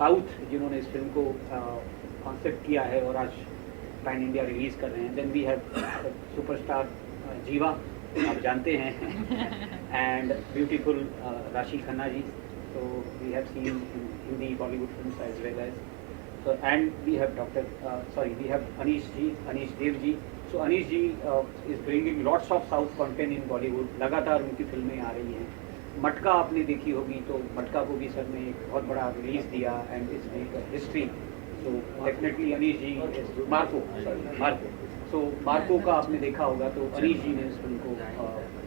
साउथ जिन्होंने इस फिल्म को कॉन्सेप्ट किया है और आज पैन इंडिया रिलीज़ कर रहे हैं. देन वी हैव सुपरस्टार जीवा, आप जानते हैं, एंड ब्यूटीफुल राशि खन्ना ji. So we have seen in Hindi Bollywood films as well as and we have we have Anish Dev ji. So Anish ji is bringing lots of South content in Bollywood. लगातार उनकी फिल्में आ रही हैं. मटका आपने देखी होगी, तो मटका को भी सर ने एक बहुत बड़ा रिलीज दिया and it's make history. So definitely Anish ji Marco. So Marco का आपने देखा होगा, तो अनीश जी ने इस फिल्म को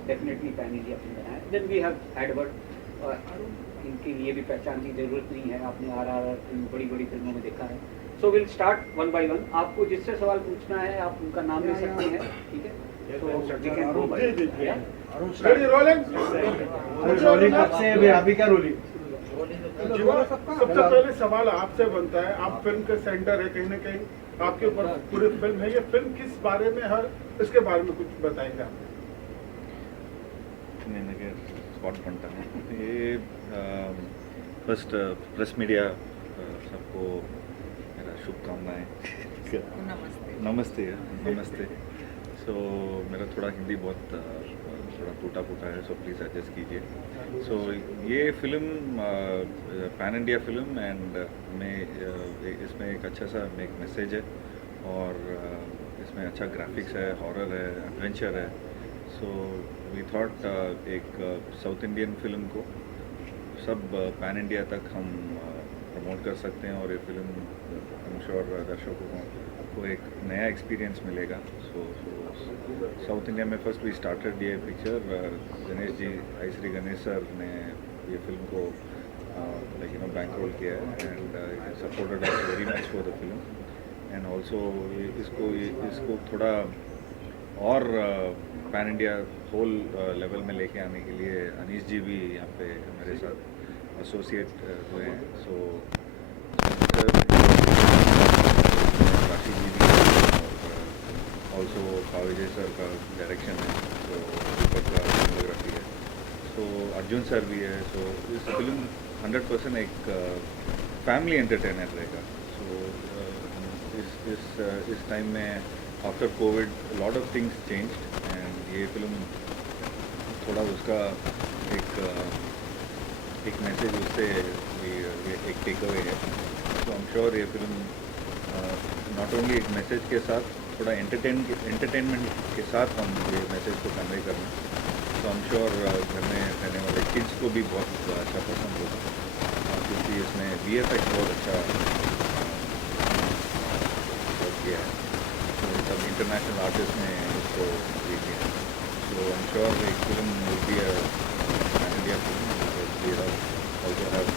डेफिनेटली पैन इंडिया फिल्म बनाया. देन वी हैव एडवर्ड, इनके लिए भी पहचान की ज़रूरत नहीं है, आपने RRR फिल्म बड़ी बड़ी फिल्मों में देखा है. So will start one by one. आपको जिससे सवाल पूछना है आप उनका नाम ले सकते हैं, ठीक है? तो सबसे पहले सवाल आपसे बनता है, आप फिल्म के सेंटर है, कहीं ना कहीं आपके ऊपर पूरी फिल्म है. ये फिल्म किस बारे में है, इसके बारे में कुछ बताएंगे आप? स्पॉट बनता है ये. फर्स्ट प्रेस मीडिया सबको मेरा शुभकामनाएं. नमस्ते. सो मेरा थोड़ा हिंदी बहुत थोड़ा टूटा फूटा है, सो प्लीज़ एडजस्ट कीजिए. सो ये film pan India film and इसमें एक अच्छा सा एक मैसेज है और इसमें अच्छा ग्राफिक्स है, हॉरर है, एडवेंचर है. सो वी थॉट एक साउथ इंडियन फिल्म को सब पैन इंडिया तक हम प्रमोट कर सकते हैं और ये फिल्म आई एम श्योर दर्शकों को एक नया एक्सपीरियंस मिलेगा. सो साउथ इंडिया में फर्स्ट वी स्टार्टेड ये पिक्चर. गणेश जी, आई श्री गणेश सर ने ये फिल्म को बैंक रोल किया है and supported us very much for the film. And also इसको थोड़ा और पैन इंडिया होल लेवल में लेके आने के लिए अनीश जी भी यहाँ पे हमारे साथ एसोसिएट हुए हैं. सो राशि जी भी और ऑल्सो काविजय सर का डायरेक्शन है, तो दीपक का फोटोग्राफी है, सो अर्जुन सर भी है. सो इस फिल्म 100% एक फैमिली एंटरटेनर रहेगा. सो इस टाइम में after Covid lot of things changed and ये फिल्म थोड़ा उसका एक मैसेज उससे एक टेक अवे है. तो आई एम श्योर ये फिल्म नॉट ओनली एक मैसेज के साथ थोड़ा एंटरटेनमेंट के साथ हम ये मैसेज को कन्वे करना. तो आई एम श्योर घर में रहने वाले किड्स को भी बहुत अच्छा पसंद होगा क्योंकि इसमें VFX बहुत अच्छा किया है. सब इंटरनेशनल आर्टिस्ट ने इसको ये किया. सो आई एम श्योर एक film will be a pan India film. We also have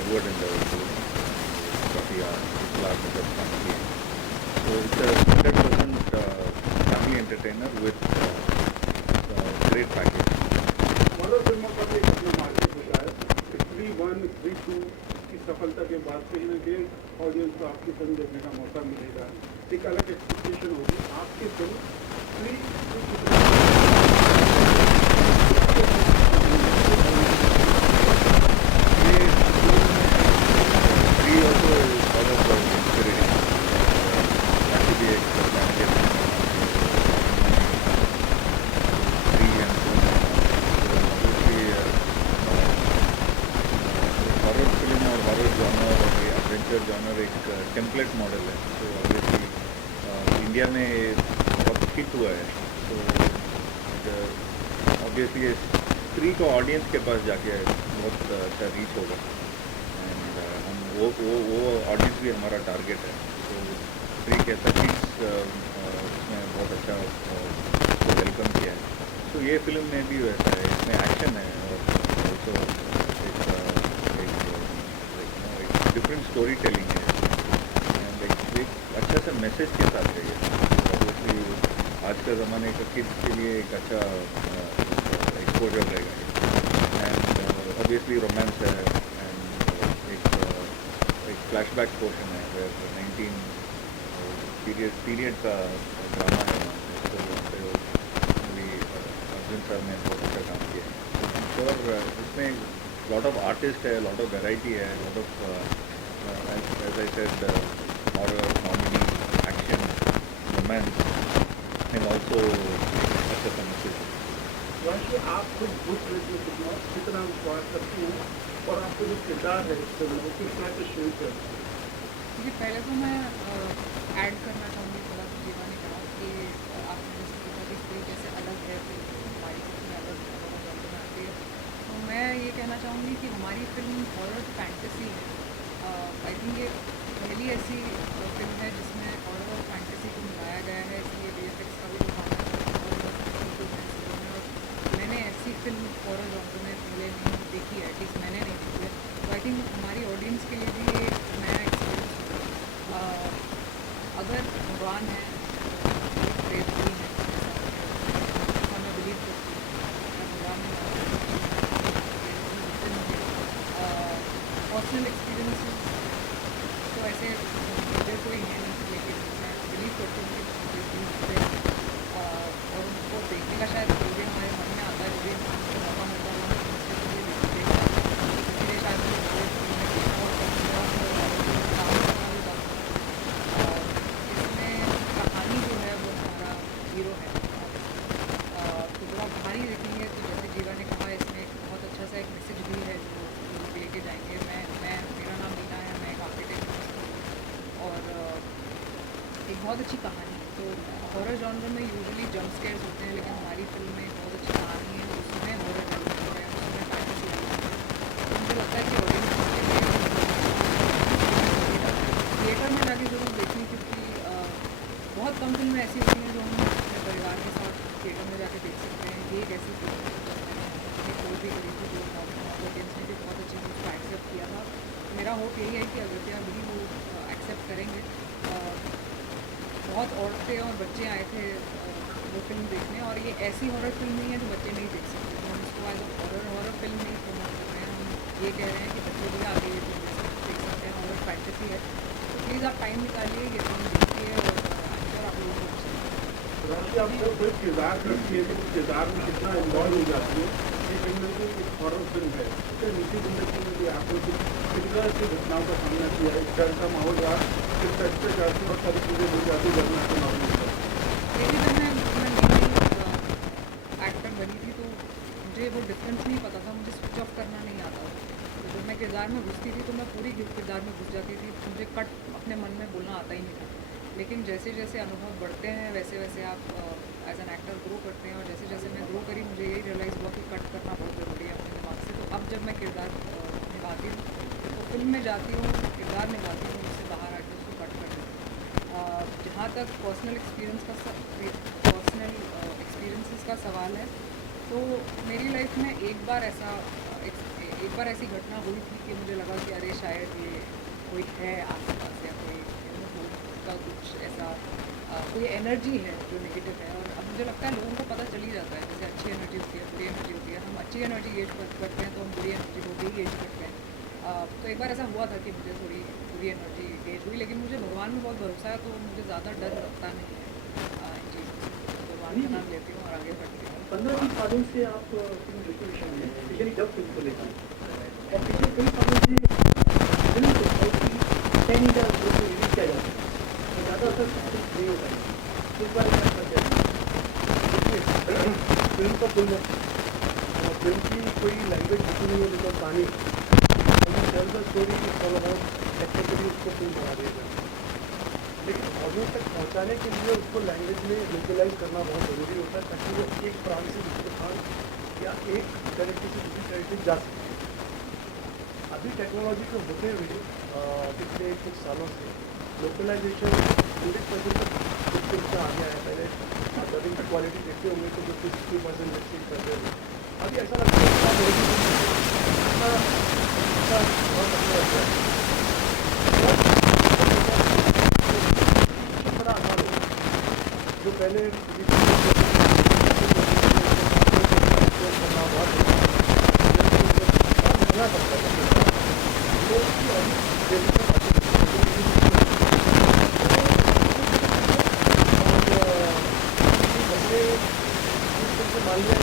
Edward in the film, काफ़ी आर्ट में सब काम किए. So it's 100% family entertainer with great package. Horror फिल्मों का भी अपना मार्केट होता है. 3-1, 3-2 की सफलता के बाद कहीं ना कहीं ऑडियंस को आपकी फिल्म देखने का मौका मिलेगा, एक अलग एक्सपेक्टेशन होगी. आपकी फिल्म एडवेंचर जॉनर एक टेम्पलेट मॉडल है. तो ऑब्वियसली इंडिया में बहुत हिट हुआ है. तो ऑब्वियसली स्त्री को ऑडियंस के पास जाके बहुत अच्छा रीच होगा एंड हम वो ऑडियंस भी हमारा टारगेट है. तो स्त्री कैसा किड्स उसमें बहुत अच्छा वेलकम किया है. तो ये फिल्म में भी वैसा है, इसमें एक्शन है और ऑल्सो डिफरेंट स्टोरी टेलिंग है एंड एक अच्छा सा मैसेज के साथ है ये. ऑब्वियसली आज के ज़माने का किड्स के लिए एक अच्छा एक्सपोजर रहेगा एंड ऑब्वियसली रोमांस है एंड एक फ्लैशबैक पोर्शन है वेयर 19 पीरियड का ड्रामा है. तो अर्जुन सर ने बहुत अच्छा काम किया है. और इसमें लॉट ऑफ आर्टिस्ट है, लॉट ऑफ वैरायटी है, lot of as I said horror, comedy, action, romance and also अच्छा सा मैसेज। वैसे आप खुद बुक में कितना विश्वास करती हैं और आपका जो किरदार है इस फिल्म में वो किस तरह से शेयर करते हैं? देखिए, पहले तो मैं ऐड करना चाहूँगी थोड़ा सा जीवा ने कहा कि आपने जैसे पूछा किस तरीके से अलग है फिल्म हमारी फिल्म अलग जॉनर में आती है, तो मैं ये कहना चाहूँगी कि हमारी फिल्म हॉरर फैंटेसी है। आई थिंक ये पहली ऐसी फिल्म है जिसमें हॉरर और फैंटेसी को मिलाया गया है, इसलिए VFX का भी जो काम है और मैंने ऐसी फिल्म हॉरर जॉनर में पहले नहीं देखी है, एटलीस्ट मैंने नहीं देखी है, तो आई थिंक हमारी ऑडियंस के लिए भी ये एक नया एक्सपीरियंस होगा। अगर भगवान है, प्रेत भी है, ऐसा मैं बिलीव करती हूँ, मैं भगवान पर्सनल एक्सपीरियंसेस तो ऐसे मुझे कोई है नहीं, लेकिन मैं बिलीव करती हूँ कि प्रेत भी होते हैं और उनको देखने का शायद जो भी हमारे मन में आता है, जो भी इंसान को मौका मिलता है वो उसके लिए देखते हैं, इसलिए शायद मुझे इसमें कहानी जो है वो हमारा हीरो है, तो जब आप कहानी देखेंगे तो जैसे जीवा ने कहा इसमें एक बहुत अच्छा सा एक मैसेज भी है जो लोग लेके जाएंगे। मैं मेरा नाम मीना है, मैं एक आर्किटेक्ट हूँ और एक बहुत अच्छी कहानी है। तो हॉरर जॉनर में यूजुअली जंप स्केयर्स होते हैं, लेकिन हमारी फिल्म में बहुत अच्छी कहानी है, उसमें हॉरर एलिमेंट है, उसमें फैंटेसी एलिमेंट है। तो मुझे लगता है कि ऑडियंस थिएटर में जाके ज़रूर देखनी, क्योंकि बहुत कम फिल्में ऐसी होती हैं जो हम अपने परिवार के साथ थिएटर में जाके देख सकते हैं। ये एक ऐसी फिल्म है जिसमें कोई भी करी थी जो ऑडियंस ने भी बहुत अच्छी चीज़ को एक्सेप्ट किया था। मेरा होप यही है कि अगत्या भी वो एक्सेप्ट करेंगे। बहुत औरतें और बच्चे आए थे वो फिल्म देखने, और ये ऐसी हॉरर फिल्म नहीं है जो बच्चे नहीं देख सकते, तो हम इसको एज हॉरर फिल्म नहीं प्रमोट कर रहे हैं, हम ये कह रहे हैं कि बच्चे भी आगे ये फिल्म देख सकते हैं। हॉरर फैंटेसी है, तो प्लीज़ आप टाइम निकालिए, ये फिल्म देखिए और आई श्योर आप लोगों को राशि आप जब कोई किरदार करती है तो उस किरदार में कितना इन्वॉल्व हो जाती है। ये फिल्म में एक हॉरर फिल्म है, उसके निजी जिंदगी में भी आपने किस तरह की घटनाओं का सामना किया है, डर का माहौल रहा, किस तरह से जाती और सारी चीज़ें हो जाती घटना के मामले में। देखिए, जब मैं एक्टर बनी थी तो मुझे वो डिफरेंस नहीं पता था, मुझे स्विच ऑफ करना नहीं आता था। तो जब मैं किरदार में घुसती थी तो मैं पूरी किरदार में घुस जाती थी, मुझे कट अपने मन में बोलना आता ही नहीं था। लेकिन जैसे जैसे अनुभव बढ़ते हैं वैसे वैसे आप एज एन एक्टर ग्रो करते हैं, और जैसे जैसे मैं ग्रो करी मुझे यही रियलाइज़ हुआ कि कट करना बहुत ज़रूरी है अपने दिमाग से। तो अब जब मैं किरदार निभाती हूँ तो फिल्म में जाती हूँ, किरदार निभाती हूँ, उससे बाहर आके उसको कट कर देती हूँ। जहाँ तक पर्सनल एक्सपीरियंसेस का सवाल है, तो मेरी लाइफ में एक बार ऐसी घटना हुई थी कि मुझे लगा कि अरे शायद ये कोई है आसपास, या कोई का कुछ ऐसा कोई एनर्जी है जो नेगेटिव है। और अब मुझे लगता है लोगों को पता चल ही जाता है, जैसे अच्छी एनर्जी होती है, बुरी एनर्जी होती है। हम अच्छी एनर्जी गेज करते हैं तो हम बुरी एनर्जी को भी गेज करते हैं। तो एक बार ऐसा हुआ था कि मुझे थोड़ी बुरी एनर्जी गेज हुई, लेकिन मुझे भगवान में बहुत भरोसा है, तो मुझे ज़्यादा डर लगता नहीं है इन चीज़ों से। भगवान का नाम लेती हूँ और आगे बढ़ती हूँ। 15-20 सालों से आप फिल्म डिस्ट्रीब्यूशन में, स्पेशली डब फिल्म को लेकर, और पिछले कई सालों से फिल्म को पैन इंडिया ग्रुप में रिलीज किया जाता है, तो ज़्यादा असर नहीं होता है। इस बार फिल्म का फिल्म है, फिल्म की कोई लैंग्वेज होती नहीं है, मतलब कहानी स्टोरी फॉलो टेक्निकली उसको फिल्म बना देगा, लेकिन ऑडियंस तक पहुंचाने के लिए उसको लैंग्वेज में लोकलाइज करना बहुत ज़रूरी होता है, ताकि वो एक प्रांत से दूसरे प्रांत या एक टेरिटरी से दूसरी टेरिटरी जा सके। अभी टेक्नोलॉजी को होते हुए पिछले कुछ सालों से लोकलाइजेशन 100% कुछ आ गया है। पहले डबिंग की क्वालिटी देखते होंगे तो जो 50% मिक्सिंग कर रहे थे, अभी ऐसा लगता है बहुत अच्छा लगता है। बड़ा आसान हो, जो पहले करना बहुत महंगा पड़ता है, तो मान लिया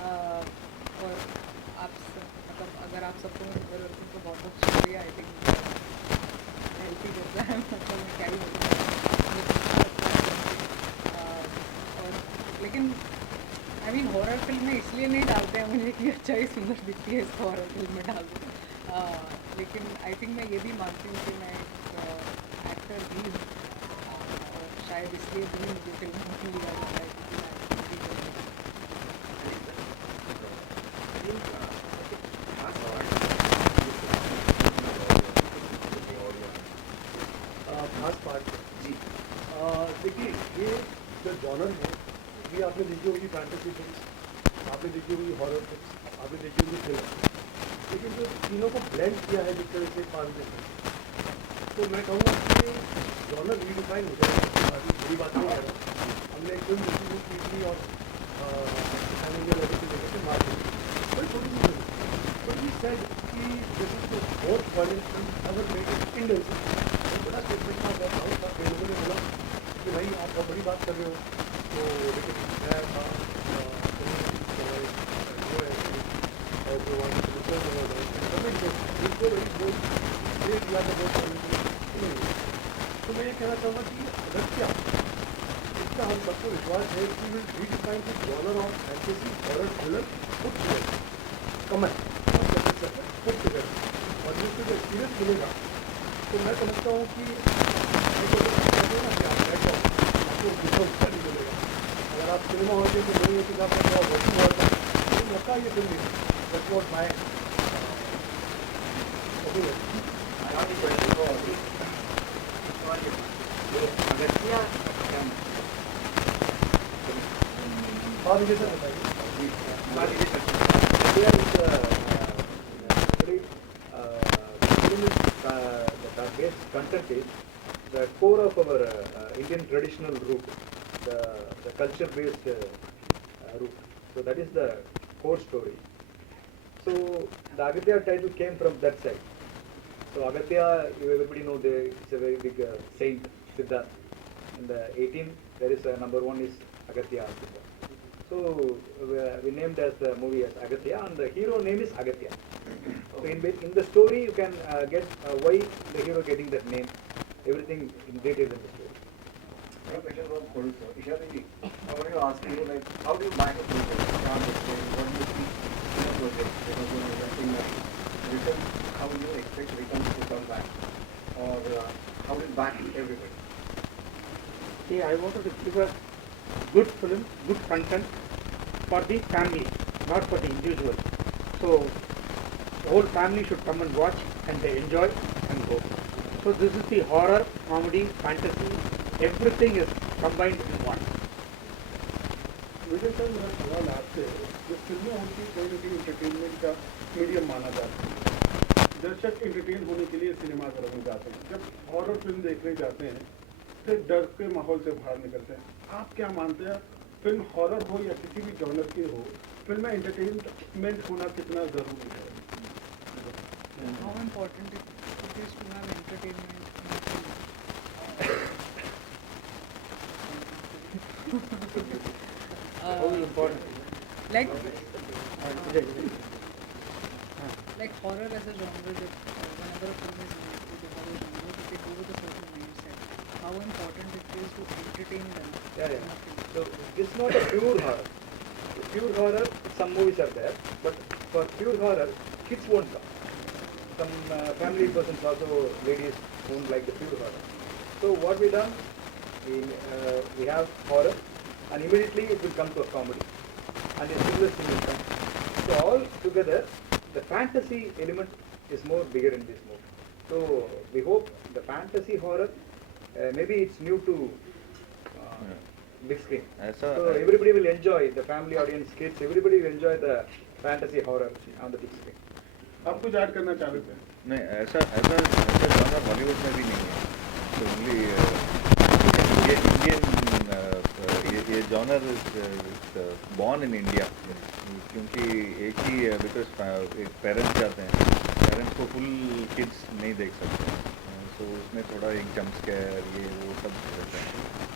और आप मतलब अगर आप सबको मैं रिफर करती हूँ तो बहुत बहुत शुक्रिया। आई थिंक हेल्प ही करता है, मतलब मैं क्या ही बोलूँ। और लेकिन आई मीन हॉरर फिल्म में इसलिए नहीं डालते हैं मुझे कि अच्छा ही सुंदर दिखती है, इसको हॉरर फिल्म में डाल दूँ। लेकिन आई थिंक मैं ये भी मानती हूँ कि मैं एक एक्टर भी हूँ, और शायद इसलिए भी मुझे फिल्म में लिया जाता है क्योंकि मैं acting भी करती हूँ। खास पार्ट जी, देखिए ये जो जॉनर है, ये आपने देखी होगी फैंटेसी फिल्म, आपने देखी होगी हॉरर फिल्म, आपने देखी होगी फिल्म, लेकिन जो तीनों को ब्लेंड किया है जिस तरह से पांडे ने, तो मैं कहूँगा कि जॉनर रीडिफाइन हो जाएगा। अभी बड़ी बात नहीं है, हमने एक फिल्म देखी थी पीपली और लेकर मार दी, बड़ी छोटी सी फिल्म, but he said कि this is the most violent film ever made in Indian cinema। तो बड़ा स्टेटमेंट था, बहुत बहुत था, कई लोगों ने बोला कि भाई आप बहुत बड़ी बात कर रहे हो, तो लेकिन मैं था और जो वहाँ तो मैं ये कहना चाहूँगा कि अगर क्या इसका हम सबको विश्वास है कि will redefine the genre of fantasy horror thriller put together, Kamal put together, और जिसको जो एक्सपीरियंस मिलेगा, तो मैं समझता हूँ कि आप बैठ जाओ, आपको दूसरा नहीं मिलेगा। अगर आप सिनेमा हॉल के नहीं है तो आपका वर्किंग हॉल का तो मौका ये फिल्म नहीं, दैट्स व्हाट माय और ये सर बताइए। The base content is the core of our Indian traditional root, the culture-based root. So that is the core story. So the Agatya title came from that side. So Agatya, everybody know it's a very big saint, Siddhartha. In the 18, there is number one is Agatya. So we named as the movie as Agatya, and the hero name is Agatya. So in the story you can get why the hero getting that name, everything in detail in the story. My question was producer. Ishadi, I wanted to ask you, like, how do you back a project? What do you see in a project? Because when you're investing returns, how do you expect returns to come back? Or how do you back everybody? See, I wanted to give a good film, good content for the family, not for the individual. So the whole family should come and watch and they enjoy and go. So this is the horror, comedy, fantasy, everything is combined in one. विजय सर, मेरा सवाल आपसे, जो फिल्में होती कहीं ना कहीं इंटरटेनमेंट का मीडियम माना जाता है, दर्शक इंटरटेन होने के लिए सिनेमाघरों में जाते हैं, जब हॉरर फिल्म देखने जाते हैं फिर डर के माहौल से बाहर निकलते हैं। आप क्या मानते हैं, फिल्म हॉरर हो या किसी भी जॉनर की हो, फिल्म में एंटरटेनमेंट होना कितना ज़रूरी है? How important it is to have entertainment in a film? How important? Like horror as a genre, whenever a film is made with the horror genre, they go with a certain mindset. How important it is to entertain them. Yeah. in a film. So it's not a pure horror. Pure horror, some movies are there, but for pure horror, kids won't come. Some family persons also, ladies won't like the pure horror. So what we done, we have horror, and immediately it will come to a comedy, and a similar thing will come. So all together, the fantasy element is more bigger in this movie. So we hope the fantasy horror, maybe it's new to big screen. ऐसा So everybody will enjoy, the family audience, kids, everybody will enjoy the fantasy horror on the big screen. आप कुछ ऐड करना चाह रहे थे? नहीं, ऐसा ज़्यादा बॉलीवुड में भी नहीं है। तो ओनली ये इंडियन ये जॉनर बॉर्न इन इंडिया, क्योंकि एक ही बिकॉज एक पेरेंट्स जाते हैं, पेरेंट्स को फुल किड्स नहीं देख सकते, तो उसमें थोड़ा एक जंप स्केयर ये वो सब रहता है,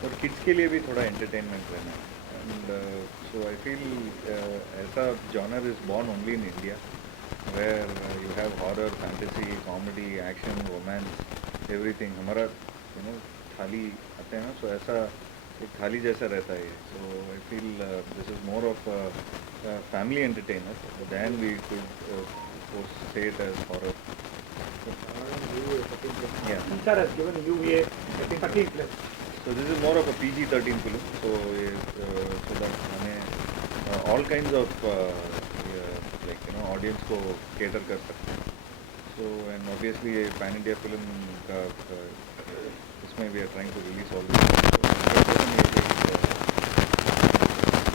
और किड्स के लिए भी थोड़ा एंटरटेनमेंट रहना है। and so I feel ऐसा genre is born only in India, where you have horror, fantasy, comedy, action, romance, everything. हमारा थाली आते हैं ना, so ऐसा एक थाली जैसा रहता है. So I feel this is more of a family entertainer than we could say it as horror. Yeah. Sir has given UVA 13 plus. So this is more of a PG-13 film. So so that हमें all kinds of audience को cater कर सकते हैं. So and obviously a pan India film का इसमें we are trying to release all this.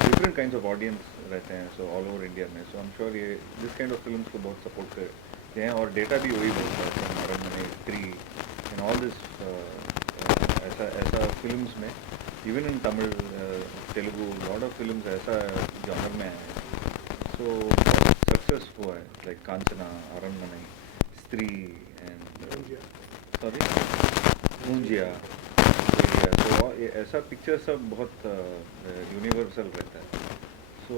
Different kinds of audience रहते हैं, so all over India में. So I'm sure ये this kind of films को बहुत support करते हैं, और data भी वही बोलता है from Aranmane 3 and all this ऐसा films में, even in Tamil, Telugu, lot of films ऐसा genre में आए. So success हुआ है, like Kanchana, Aranmane, Stree and sorry, Munjia. तो ऐसा पिक्चर सब बहुत यूनिवर्सल रहता है. So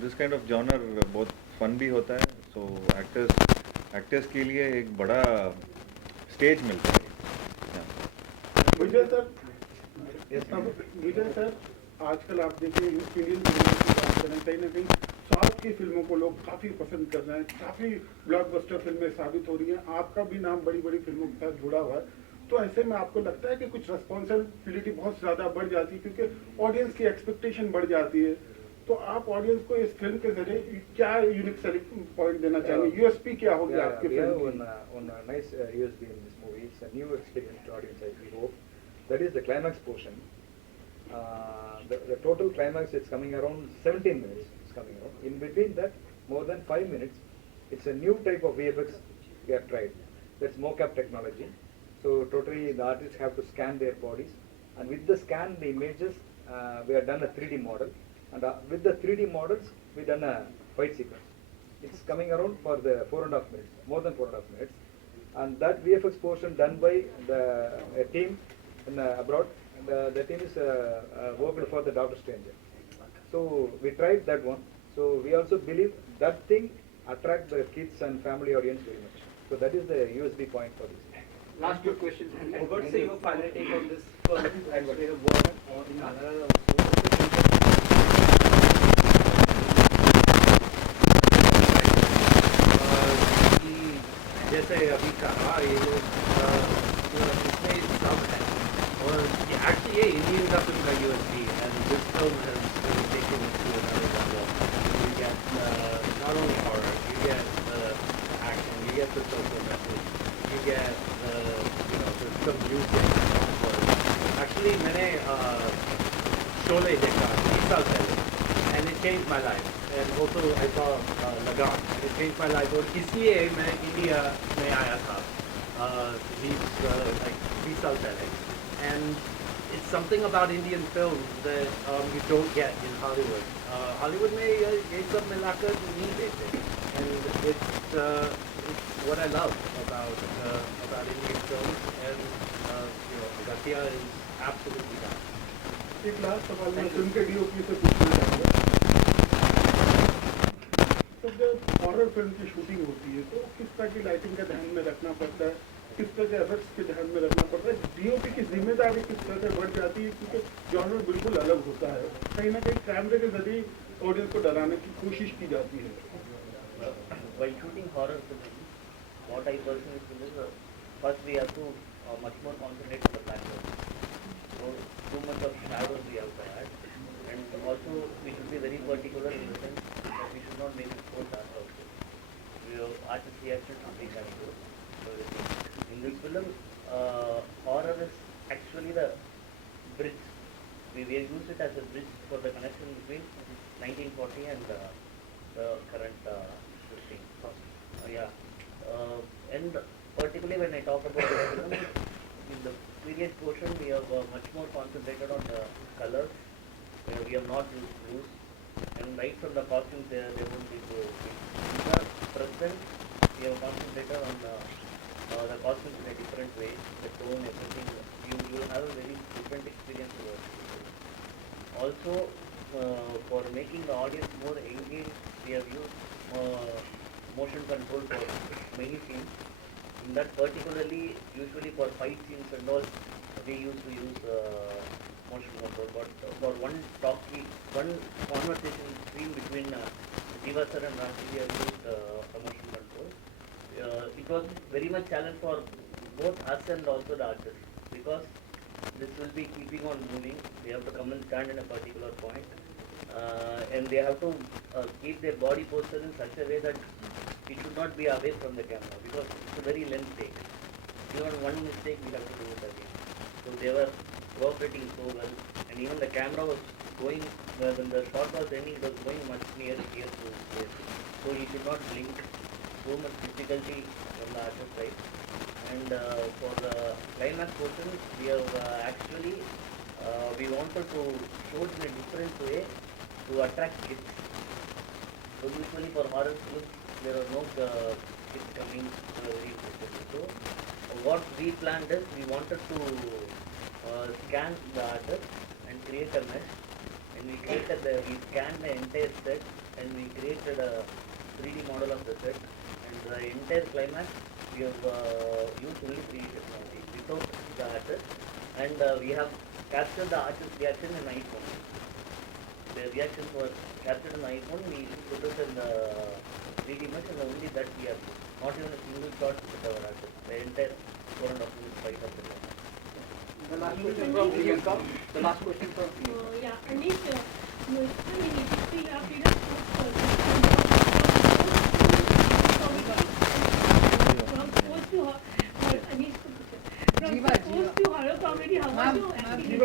this kind of genre बहुत फन भी होता है. सो एक्टर्स के लिए एक बड़ा स्टेज मिलता है. विजय सर, आजकल आप देखिए इंडियन फिल्मों की बात करें, कहीं ना कहीं साउथ की फिल्मों को लोग काफ़ी पसंद कर रहे हैं, काफ़ी ब्लॉकबस्टर फिल्में साबित हो रही हैं. आपका भी नाम बड़ी बड़ी फिल्मों के साथ जुड़ा हुआ है. तो ऐसे में आपको लगता है कि कुछ रिस्पॉन्सिबिलिटी बहुत ज़्यादा बढ़ जाती है, क्योंकि ऑडियंस की एक्सपेक्टेशन बढ़ जाती है. तो आप ऑडियंस को इस फिल्म के जरिए क्या यूनिक सेलिंग पॉइंट देना चाहेंगे? यूएसपी क्या होगी आपकी फिल्म की? One nice USP in this movie. It's a new experience to audience, we hope. That is the climax portion. The total climax is coming around 17 minutes. It's coming around. In between that, more than 5 minutes, it's a new type of VFX we have tried. That's mocap technology. So totally the artists have to scan their bodies, and with the scan the images, we have done a 3D model, and with the 3D models we done a fight sequence. It's coming around for the 4.5 minutes, more than 4.5 minutes, and that VFX portion done by a team in abroad. And the team is worked for the Doctor Stranger. So we tried that one. So we also believe that thing attract the kids and family audience very much. So that is the USB point for this. Last two questions. What's your final take on this film and what you have worked on in another जैसे अभी कहा ये लोग इसमें सब है और एक्चुअली ये इंडियन का फिल्म का USP and this film has really taken it to another level. You get not only horror, you get action, you get the social message, you get there's some music. Actually मैंने शोले देखा 3 साल पहले and it changed my life. And also I saw Lagan and it changed my life. और इसलिए मैं इंडिया में आया था like 3 साल पहले. And it's something about Indian films that you don't get in Hollywood. Hollywood में ये सब मिलाकर नहीं देते. And it's what I love about Indian films, and Gatia is absolutely that. एक लास्ट सवाल मैं फिल्म के डीओपी से पूछना चाहूँगा. तो जब हॉरर फिल्म की शूटिंग होती है तो किस तरह की लाइटिंग का ध्यान में रखना पड़ता है, किस तरह के एफर्ट्स के ध्यान में रखना पड़ता है, डीओपी की जिम्मेदारी किस तरह से बढ़ जाती है, क्योंकि जॉनर बिल्कुल अलग होता है. कहीं ना कहीं कैमरे के जरिए ऑडियंस को डराने की कोशिश की जाती है. While shooting horror films, what I personally feel is first we have to much more concentrate on the background. So too much of shadows we have to add, and also we should be very particular in the sense that we should not make it so dark also. Artist reaction should be that good. So in this film, horror is actually the bridge. We use it as a bridge for the connection between 1940 and the current thing. And particularly when I talk about the film, in the period portion we have much more concentrated on the colors. We have not used blues, and right from the costumes they won't be so big. In the present, we have concentrated on the costumes in a different way, the tone, everything. You will have a very different experience over it. also for making the audience more engaged, we have used motion control for many scenes. In that particularly, usually for fight scenes and all, we used to use motion control. But for one conversation scene between Jiva sir and Rashi, we have used motion control. It was very much challenge for both us and also the artists, because this will be keeping on moving. They have to come and stand in a particular point, and they have to keep their body posture in such a way that it should not be away from the camera, because it's a very length take. Even one mistake, we have to do it again. So they were cooperating so well, and even the camera was going, when the shot was ending, it was going much near here to this. So he should not blink. So much difficulty from the artist side. And for the climax portion, we have actually we wanted to show it in a different way to attract kids. So usually for horror films, there are no kids coming very frequently. So what we planned is we wanted to scan the artist and create a mesh, and we scanned the entire set, and we created a 3D model of the set, and the entire climax we have used only 3D technology without the artist, and we have captured the artist's reaction in iPhone. The reactions were captured in iPhone, we put it in the 3D mesh, and only that we have used. Not even a single shot with our artist. The entire 4.5 minutes fight of the film. The last question from Priyanka. The last question from Yeah, Anish, you have been a Jiva, to horror comedy, how was your acting?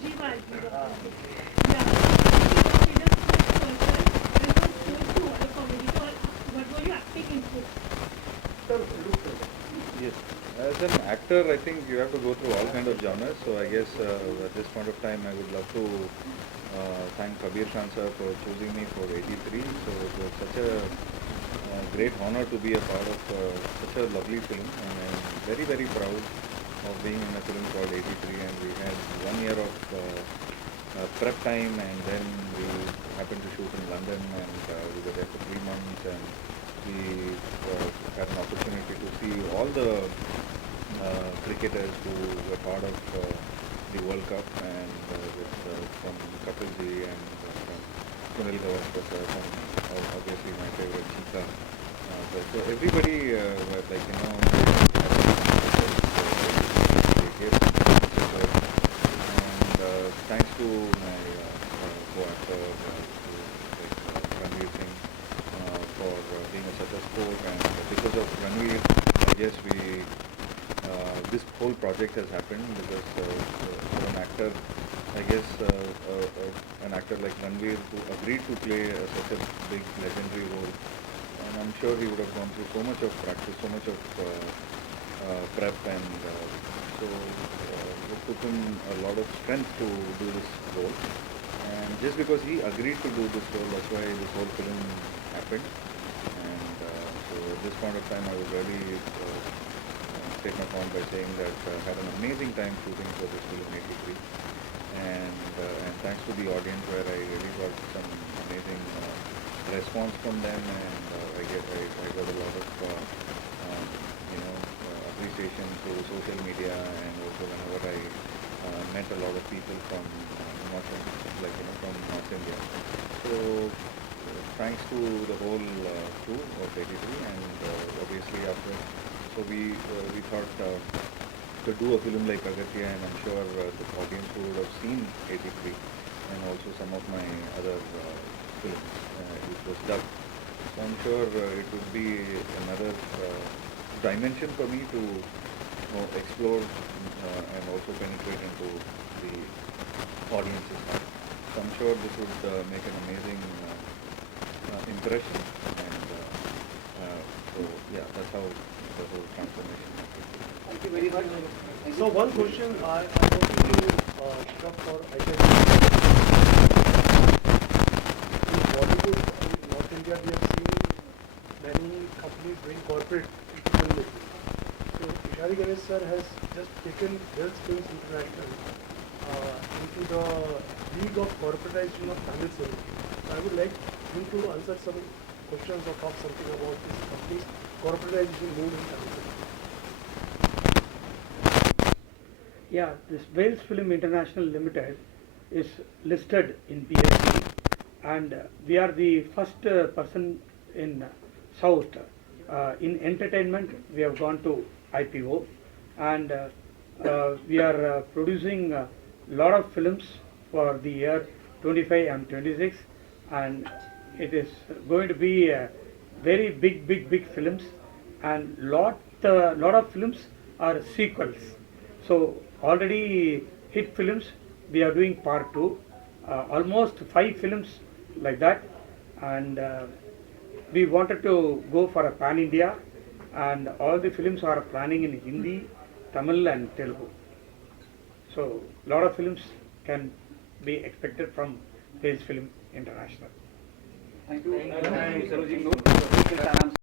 Jiva. Yeah. What were you acting into? Yes. As an actor, I think you have to go through all kind of genres. So I guess at this point of time, I would love to thank Kabir Khan sir for choosing me for 83. So it was such a great honor to be a part of such a lovely film, and I'm very, very proud of being in a film called 83. And we had 1 year of prep time, and then we happened to shoot in London, and we were there for 3 months, and we had an opportunity to see all the cricketers who were part of the World Cup, and from Kapil ji and from Sunil Gavaskar sir, and obviously my favorite Chika. So everybody were like, you know, they gave some support, and thanks to my co-actor Ranveer Singh for being such a sport, and because of Ranveer, I guess this whole project has happened, because for an actor, I guess an actor like Ranveer, who agreed to play such a big legendary role, and I'm sure he would have gone through so much of practice, so much of prep, and so it took him a lot of strength to do this role. And just because he agreed to do this role, that's why this whole film happened. And so at this point of time, I would really state my point by saying that I had an amazing time shooting for this film 83. And thanks to the audience, where I really got some amazing response from them, and I got a lot of appreciation through social media, and also whenever I met a lot of people from from North India. So thanks to the whole crew of 83, and obviously after, so we thought to do a film like Agatya, and I'm sure the audience who would have seen 83 and also some of my other films, which was dubbed. So I'm sure it would be another dimension for me to explore and also penetrate into the audience's heart. So I'm sure this would make an amazing impression, and so yeah, that's how the whole transformation happened. Thank you very much. So one question I wanted to shove for, I guess, in Bollywood, in North India, we have seen many companies doing corporate filmmaking. So Ishari Ganesh sir has just taken Wells Films International into the league of corporatization of Tamil cinema. So I would like you to answer some questions or talk something about this company's corporatization move in Tamil cinema. Yeah, this Wales Film International Limited is listed in BSE, and we are the first person in South. In entertainment, we have gone to IPO, and we are producing a lot of films for the year 25 and 26, and it is going to be very big films, and lot of films are sequels. So already hit films, we are doing part 2, almost 5 films like that, and we wanted to go for a pan India, and all the films are planning in Hindi, Tamil and Telugu. So lot of films can be expected from Wales Film International. Thank you. Sarojini, no?